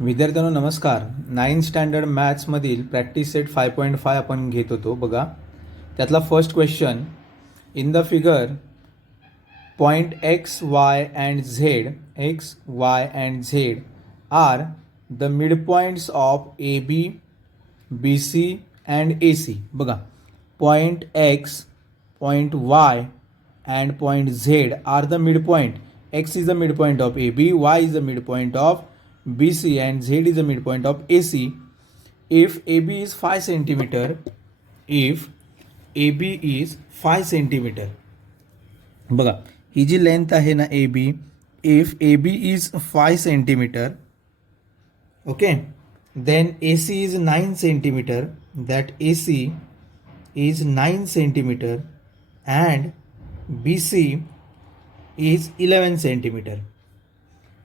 विद्यार्थ्यांनो नमस्कार. 9th standard मॅथ्समधील practice set 5.5 आपण घेत होतो बघा. त्यातला first question, in the figure point X Y and Z are the midpoints of A B B C and A C. बघा, point X, point Y and point Z are the midpoint. X is the midpoint of AB, Y is the midpoint of BC and Z is the midpoint of AC. If AB is 5 centimeter, if AB is 5 centimeter, बघा ही जी length आहे ना AB, if AB is 5 centimeter, okay, then AC is 9 centimeter, that AC is 9 centimeter and BC is 11 centimeter.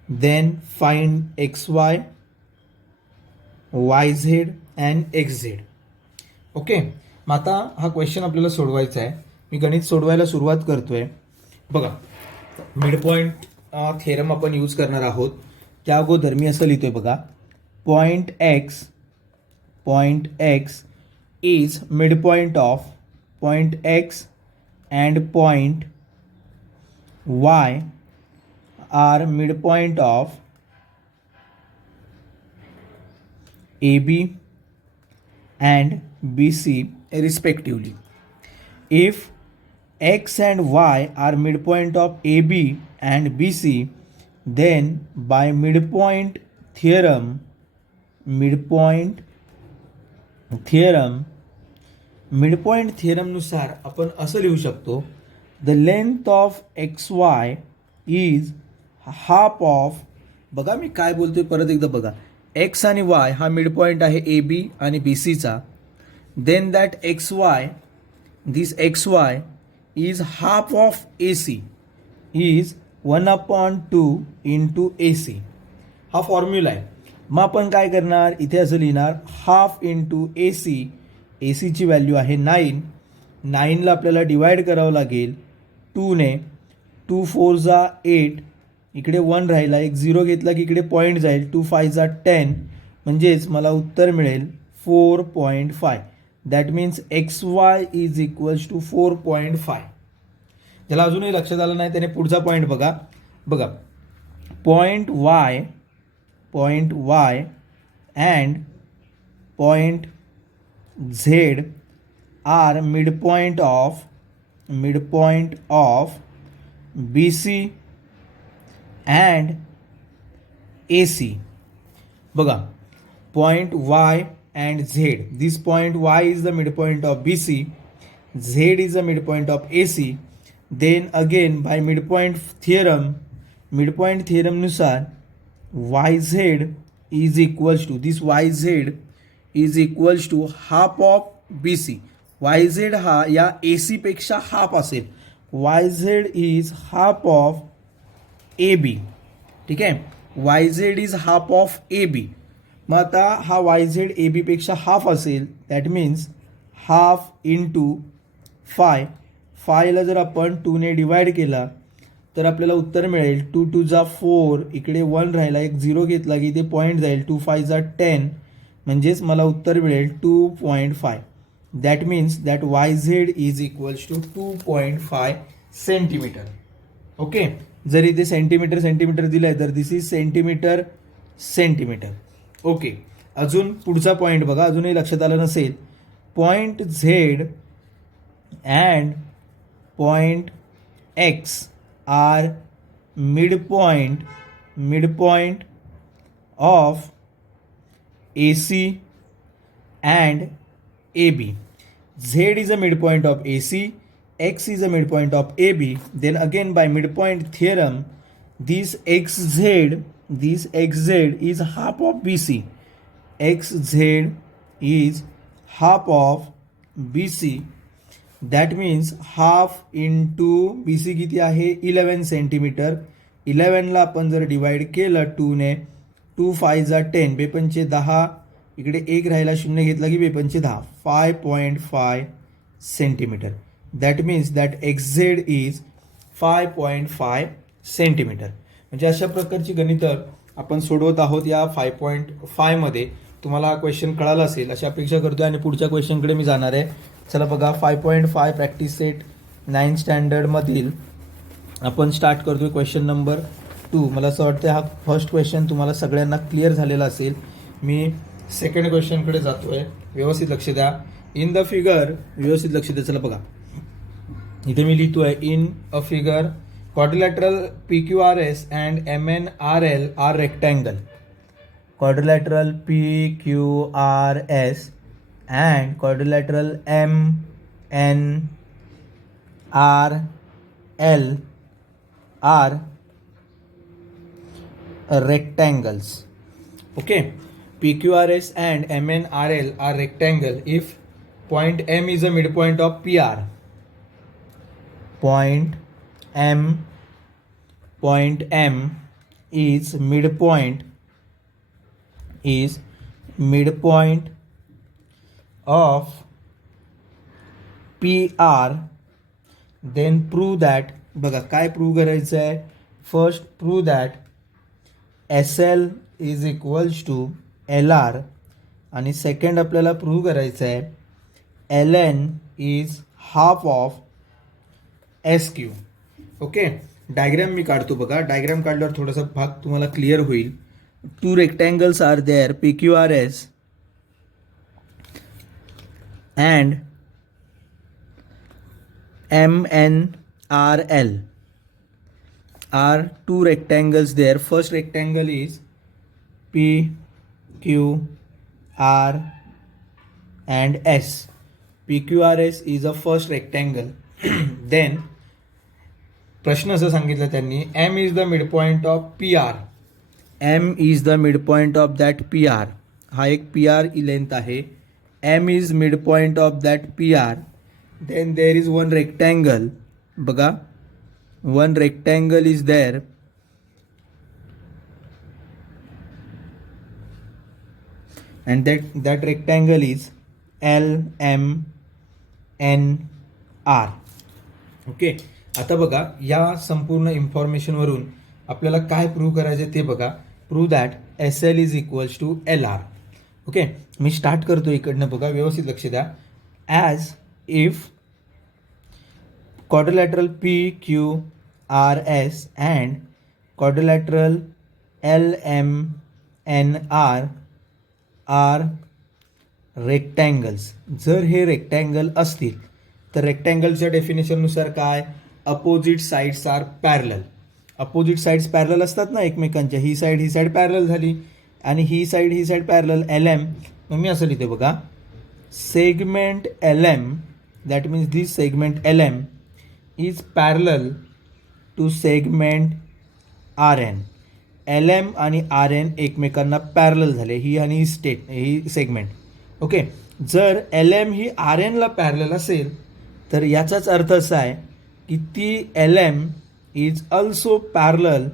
Then find xy, yz and xz. Okay, मग आता हा question आपल्याला सोडवायचा आहे. मी गणित सोडवायला सुरुवात करतोय. बघा, मिड पॉईंट थेरम आपण यूज करणार आहोत. त्या अगोदर मी असं लिहितोय बघा, point x is midpoint of point x and point y are midpoint of AB and BC respectively. If x and y are midpoint of AB and BC, then by midpoint theorem नुसार आपण असं लिहू शकतो, the length of xy is half of. बघा मी काय बोलतोय परत एकदा बघा, x आणि y हा मिड पॉईंट आहे ए बी आणि बी सीचा. Then that this X Y is half of A C, is 1/2 into A C. हा फॉर्म्युला आहे. मग आपण काय करणार, इथे असं लिहिणार half into A C. A सीची व्हॅल्यू आहे 9. 9ला आपल्याला डिवाइड करावं लागेल 2ने. 2 4 जा 8, इकडे 1 राहिला, एक 0 घेतला की इकडे पॉईंट जाईल. 2 5 जा 10, म्हणजेच मला उत्तर मिळेल 4.5. That means X Y is equals to 4.5. ज्याला अजूनही लक्षात आलं नाही त्याने पुढचा पॉईंट बघा. Point Y and point Z are midpoint of BC and AC. बघा, point Y and Z. This point Y is the midpoint of BC, Z is the midpoint of AC. Then again by midpoint theorem नुसार YZ is equals to, this YZ is equals to half of BC. YZ हा या AC पेक्षा half असेल. YZ is half of AB. ठीक आहे, YZ is half of AB. मग आता हा YZ AB पेक्षा हाफ असेल, दॅट मीन्स हाफ इंटू 5ला जर आपण 2ने डिवाइड केला तर आपल्याला उत्तर मिळेल 2 2 जा 4, इकडे 1 राहिला, एक 0 घेतला की ते पॉईंट जाईल. 2 5 जा 10, म्हणजेच मला उत्तर मिळेल 2.5. That means that YZ is equals to 2.5 centimetre. Okay, जर इथे सेंटीमीटर दिलं आहे तर दिस इज सेंटीमीटर. ओके, अजून पुढचा पॉईंट बघा, अजूनही लक्षात आलं नसेल. Point Z and point X are midpoint of AC and AB. Z is a midpoint of AC, X is a midpoint of AB. Then again by midpoint theorem, this XZ is half of BC. XZ is half of BC. That means half into BC किती आहे 11 centimetre. 11ला आपण जर divide केलं 2ने, 2 5 जा 10, बेपंचे 10, इकडे 1 राहिला, 0 घेतला की बेपंचे 10, 5.5 centimetre. That means that XZ is 5.5 centimetre. म्हणजे अशा प्रकारची गणितं आपण सोडवत आहोत या 5.5 मध्ये. तुम्हाला हा क्वेश्चन कळाला असेल अशी अपेक्षा करतोय आणि पुढच्या क्वेश्चनकडे मी जाणार आहे. चला बघा, 5.5 प्रॅक्टिस सेट 9 स्टँडर्डमधील आपण स्टार्ट करतोय क्वेश्चन नंबर 2. मला असं वाटतं हा फर्स्ट क्वेश्चन तुम्हाला सगळ्यांना क्लिअर झालेला असेल. मी सेकंड क्वेश्चनकडे जातोय. व्यवस्थित लक्ष द्या. इन द फिगर, व्यवस्थित लक्ष द्या. चला बघा, इथे मी लिहितोय in a figure quadrilateral PQRS and MNRL are rectangle. Quadrilateral PQRS and quadrilateral MNRL are rectangles. Okay, PQRS and MNRL are rectangle if point M is a midpoint of PR. Point M is midpoint of PR. then prove that, बघा काय prove करायचं आहे. First prove that SL is equals to LR आणि second आपल्याला prove करायचं आहे LN is half of SQ. Okay, diagram मी काढतो बघा. डायग्रॅम काढल्यावर थोडासा भाग तुम्हाला क्लिअर होईल. 2 rectangles are there, PQRS and MNRL are 2 rectangles there. First rectangle is PQR and S. PQRS is a first rectangle. Then प्रश्न असं सांगितलं त्यांनी, M is the midpoint of PR. M is the midpoint of that PR. हा एक PR length आहे. M is midpoint of that PR. Then there is one rectangle. बघा, one rectangle is there. And that rectangle is LMNR. Okay, आता बघा या संपूर्ण इन्फॉर्मेशनवरून आपल्याला काय प्रूव्ह करायचे ते बघा. Prove that SL is equals to LR. Okay, मी स्टार्ट करतो इकडनं. बघा, व्यवस्थित लक्ष द्या. As if quadrilateral PQRS and quadrilateral LMNR are rectangles. जर हे रेक्टँगल असतील तर रेक्टँगलच्या डेफिनेशननुसार काय, opposite sides are parallel. Opposite sides parallel असतात ना एकमेकांच्या. ही साईड पॅरलल झाली आणि ही साईड पॅरलल. LM, मग मी असं लिहिते बघा, segment LM, that means this segment LM is parallel to segment RN. LM आणि RN एकमेकांना पॅरलल झाले, ही आणि ही सेगमेंट. ओके, जर LM ही RN ला पॅरलल असेल तर याचाच अर्थ असा आहे की ती LM is also parallel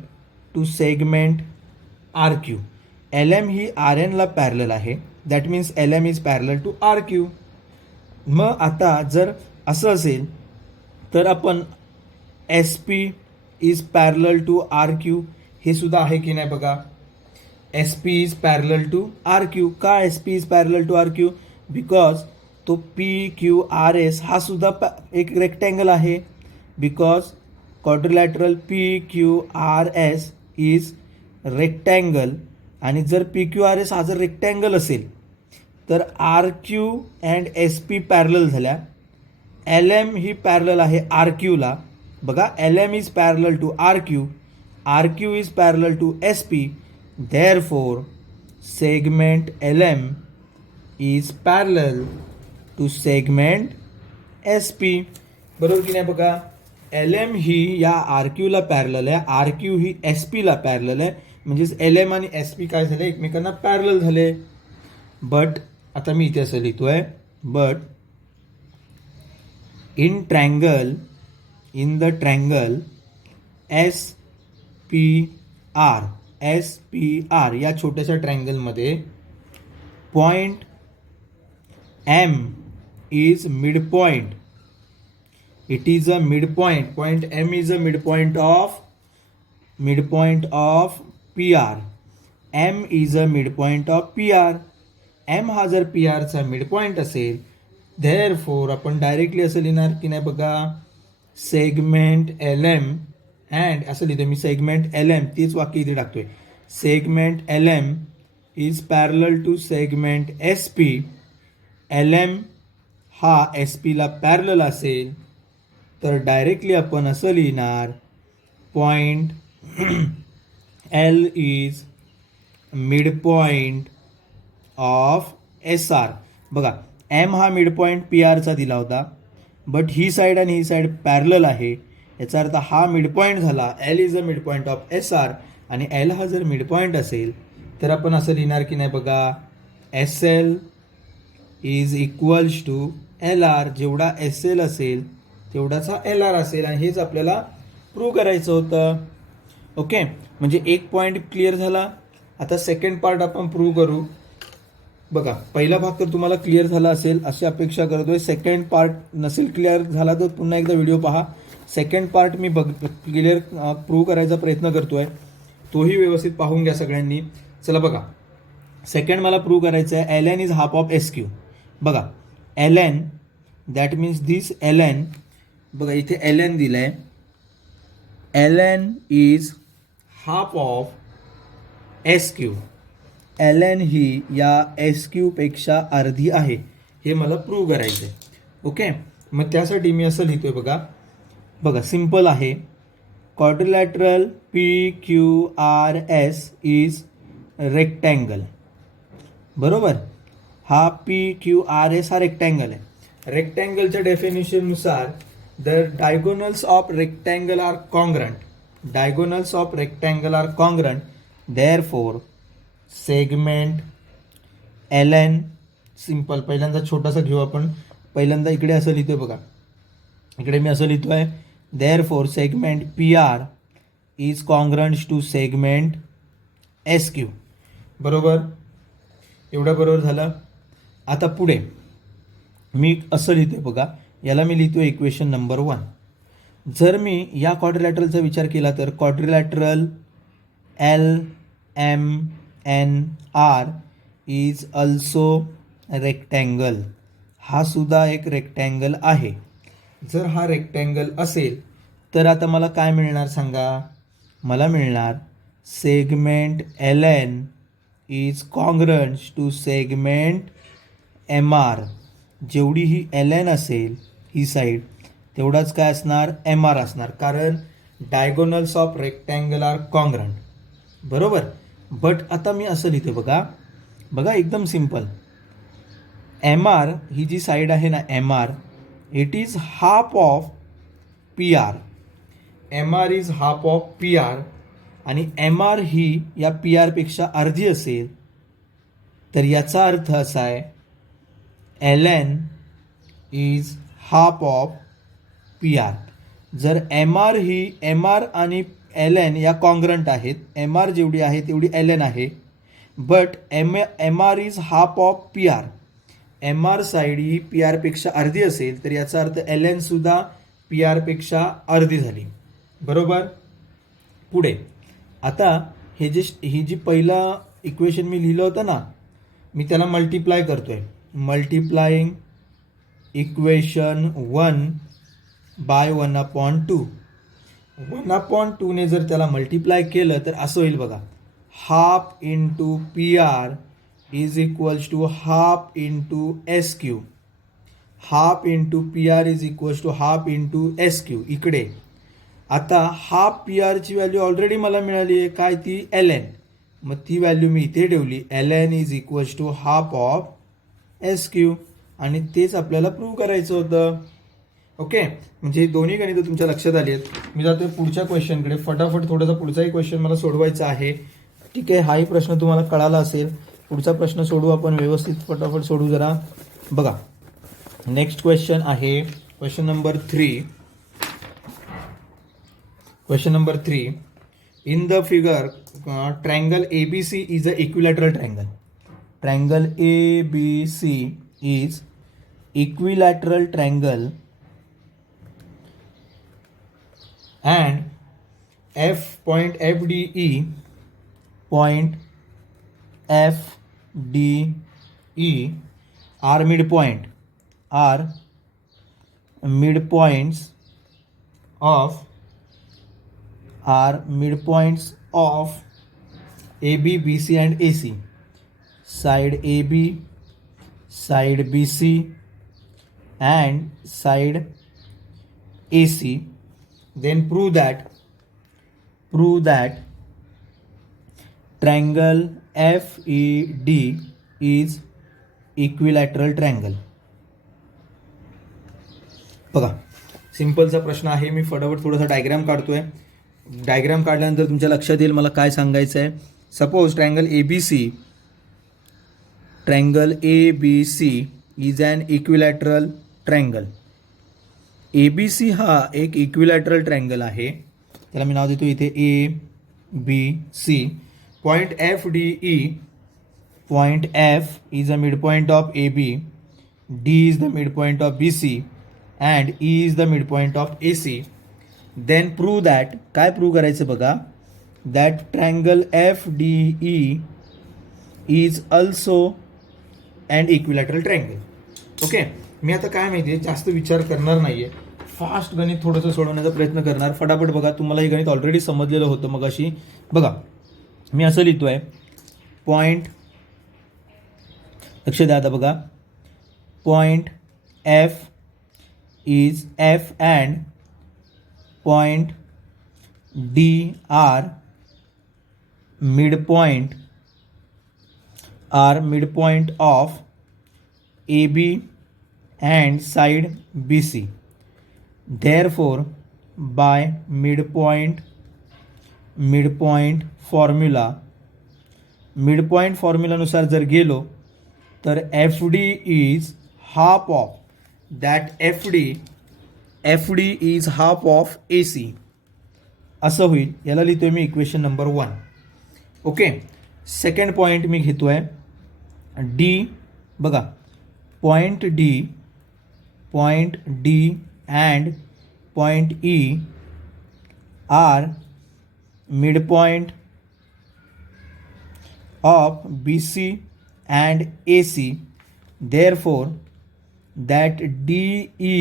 to segment RQ. LM ही RN ला पॅरलल आहे, that means LM is parallel to RQ. मग आता जर असं असेल तर आपण SP is parallel to RQ हे सुद्धा आहे की नाही बघा. SP is parallel to RQ. का SP is parallel to RQ? Because तो PQRS हा सुद्धा एक रेक्टँगल आहे. Because quadrilateral PQRS is rectangle. आणि जर PQRS हा जर रेक्टँगल असेल तर RQ अँड SP पॅरलल झाल्या. LM ही पॅरलल आहे RQ ला. बघा, LM is parallel to RQ, RQ is parallel to SP. Therefore segment LM is parallel to segment SP. बरोबर की नाही बघा. LM ही या RQ ला पॅरलल आहे, RQ ही SP ला पॅरलल आहे. म्हणजेच LM आणि SP काय झाले, एकमेकांना पॅरलल झाले. बट आता मी इथे असं लिहितोय, but in the triangle SPR या छोट्याशा ट्रायंगलमध्ये point M is midpoint. It is a midpoint. Point M is a midpoint of PR. M is a midpoint of P R. एम हा जर पी आरचा मिड पॉईंट असेल, therefore आपण directly असं लिहिणार की नाही बघा, सेगमेंट एल एम अँड असं लिहितो मी, सेगमेंट एल एम, तीच वाक्य इथे टाकतोय. Segment L M is parallel to segment S P. L M हा एस पीला पॅरलल असेल तर डायरेक्टली आपण असं लिहिणार, point L is midpoint of S R. बघा, एम हा मिड पॉईंट पी आरचा दिला होता, बट ही साईड आणि ही साईड पॅरलल आहे. याचा अर्थ हा मिड पॉईंट झाला. L is a midpoint of S R, आणि एल हा जर मिड पॉईंट असेल तर आपण असं लिहिणार की नाही बघा, S L is equals to L R. जेवढा एस एल असेल तेवढाचा एल आर असेल, आणि हेच आपल्याला प्रूव्ह करायचं होतं. ओके, म्हणजे एक पॉईंट क्लिअर झाला. आता सेकंड पार्ट आपण प्रूव्ह करू. बघा, पहिला भाग तर तुम्हाला क्लिअर झाला असेल अशी अपेक्षा करतोय. सेकंड पार्ट नसेल क्लिअर झाला तर पुन्हा एकदा व्हिडिओ पहा. सेकंड पार्ट मी क्लिअर प्रूव्ह करायचा प्रयत्न करतोय, तोही व्यवस्थित पाहून घ्या सगळ्यांनी. चला बघा, सेकंड मला प्रूव्ह करायचं आहे, L N is half of S Q. बघा, L N that means this L N. बघा इथे एल एन दिलं आहे. L N is half of S Q. L N ही या एस क्यूपेक्षा अर्धी आहे, हे मला प्रूव्ह करायचं आहे. ओके, मग त्यासाठी मी असं लिहितोय बघा. बघा, सिम्पल आहे. Quadrilateral P Q R S is rectangle. बरोबर, हा पी क्यू आर एस हा रेक्टँगल आहे. रेक्टँगलच्या डेफिनेशननुसार the diagonals of rectangle are congruent. Diagonals of rectangle are congruent, therefore segment L N. Simple, पहिल्यांदा छोटासा घेऊ आपण. पहिल्यांदा इकडे असं लिहितोय बघा, इकडे मी असं लिहितोय, therefore segment P R is congruent to segment S Q. बरोबर, एवढं बरोबर झालं. आता पुढे मी असं लिहितोय बघा, याला मी लिहितोय इक्वेशन नंबर 1. जर मी या क्वाड्रिलॅटरलचा विचार केला तर quadrilateral L M N R is also rectangle. हा सुद्धा एक रेक्टँगल आहे. जर हा रेक्टँगल असेल तर आता मला काय मिळणार सांगा. मला मिळणार segment L N is congruent to segment M R. जेवढी ही एल एन असेल ही साईड, तेवढाच काय असणार, एम आर असणार, कारण diagonals of rectangle are congruent. बरोबर. बट आता मी असं लिहितो बघा, बघा एकदम सिम्पल. एम आर ही जी साईड आहे ना, M R, it is half of P R. M R is half of P R, आणि एम आर ही या पी आरपेक्षा अर्धी असेल तर याचा अर्थ असा आहे, L N is half of P R. जर एम आर ही, एम आर आणि एल एन या कॉन्ग्रंट आहेत, एम आर जेवढी आहे तेवढी एल एन आहे, but M R is half of P R. M R side ही पी आरपेक्षा अर्धी असेल तर याचा अर्थ एल एन सुद्धा पी आरपेक्षा अर्धी झाली. बरोबर. पुढे आता ही जी पहिला इक्वेशन मी लिहिलं होतं ना, मी त्याला मल्टिप्लाय करतोय. Multiplying equation 1 bye 1/2. 1/2 ने जर त्याला मल्टिप्लाय केलं तर असं होईल बघा, half into P R is equals to half into S Q. Half into P R is equals to half into S Q. इकडे आता हाफ पी आरची व्हॅल्यू ऑलरेडी मला मिळाली आहे, काय ती, एल एन. मग ती व्हॅल्यू मी इथे ठेवली, L N is equals to half of S Q, आणि तेच आपल्याला प्रूव्ह करायचं होतं. ओके, म्हणजे दोन्ही गणितं तुमच्या लक्षात आली आहेत. मी जातोय पुढच्या क्वेश्चनकडे. फटाफट थोडासा पुढचाही क्वेश्चन मला सोडवायचा आहे. ठीक आहे, हाही प्रश्न तुम्हाला कळाला असेल. पुढचा प्रश्न सोडू आपण व्यवस्थित, फटाफट सोडू जरा. बघा, नेक्स्ट क्वेश्चन आहे question number 3. Question number 3. In the figure triangle ABC is a equilateral triangle. Triangle ABC is equilateral triangle and point FDE point F D E are midpoint midpoints of AB, BC and AC. Side AB, side BC and side AC. Then prove that triangle FED is equilateral triangle. बघा, सिंपलचा प्रश्न आहे. मी फटाफट थोडासा diagram काढतोय. Diagram काढल्यानंतर तुमच्या लक्षात येईल मला काय सांगायचं आहे. Suppose triangle ABC is an equilateral triangle. ABC हा एक इक्विलॅटरल ट्रायंगल आहे. त्याला मी नाव देतो इथे ABC. Point FDE, point F is a midpoint of AB, D is the midpoint of BC and E is the midpoint of AC. Then prove that, काय prove करायचं बघा, that triangle FDE is also an equilateral triangle. Okay, मी आता काय माहिती आहे, जास्त विचार करणार नाहीये, फास्ट गणित थोडंसं सोडवण्याचा प्रयत्न करणार. फटाफट बघा, तुम्हाला हे गणित ऑलरेडी समजलेलं होतं मगाशी. बघा, मी असं लिहितोय, पॉईंट, लक्ष द्या आता बघा, point F is F and point D are midpoint of AB and side BC. Therefore, by midpoint formula नुसार जर गेलो तर FD is half of that FD is half of AC असं होईल. याला लिहितोय मी equation number 1. Okay, second point मी घेतोय D. बघा, point D and point E are midpoint of BC and AC. Therefore, that DE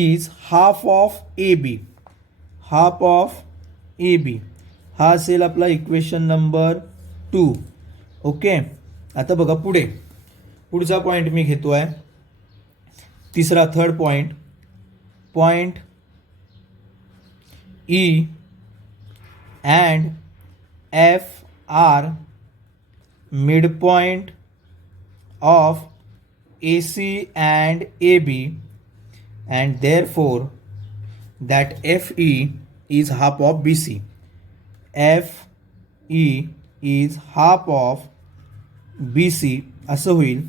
is half of AB. हा असेल आपला इक्वेशन नंबर 2. ओके, आता बघा पुढचा पॉईंट मी घेतोय, तिसरा, third point E and F are midpoint of AC and AB, and therefore that FE is half of BC. FE is half of BC असं होईल.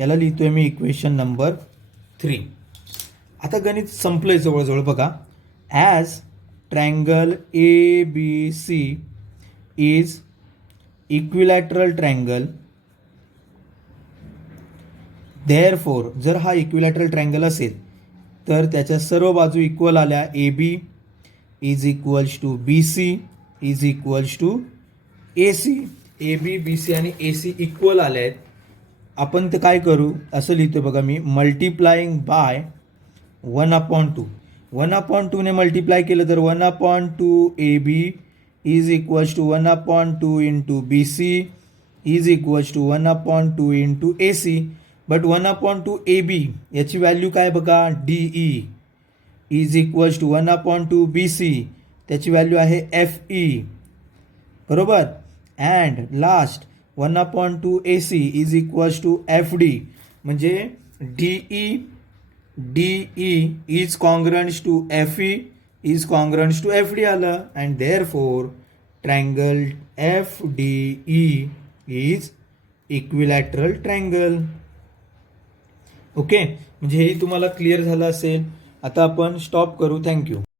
याला लिहितोय मी इक्वेशन नंबर 3. आता गणित संपलंय जवळजवळ. बघा, as triangle ABC is equilateral triangle, therefore जर हा इक्विलॅटरल ट्रायंगल असेल तर त्याच्या सर्व बाजू इक्वल आल्या. AB is equals to BC is equals to AC. AB, BC आणि AC इक्वल आले आहेत. आपण ते काय करू, असं लिहितो बघा मी, मल्टिप्लाइंग बाय 1/2. 1/2 ने मल्टिप्लाय केलं तर 1/2 AB is equals to 1/2 into BC is equals to 1/2 into AC. But 1/2 AB याची व्हॅल्यू काय बघा, DE is equals to 1/2 BC, त्याची व्हॅल्यू आहे FE, बरोबर. And last 1/2 AC is equals to FD, म्हणजे DE is congruence to FE is congruence to FD आलं. And therefore triangle FDE is equilateral triangle. Okay, म्हणजे हेही तुम्हाला clear झालं असेल. आता आपण स्टॉप करू. थँक्यू.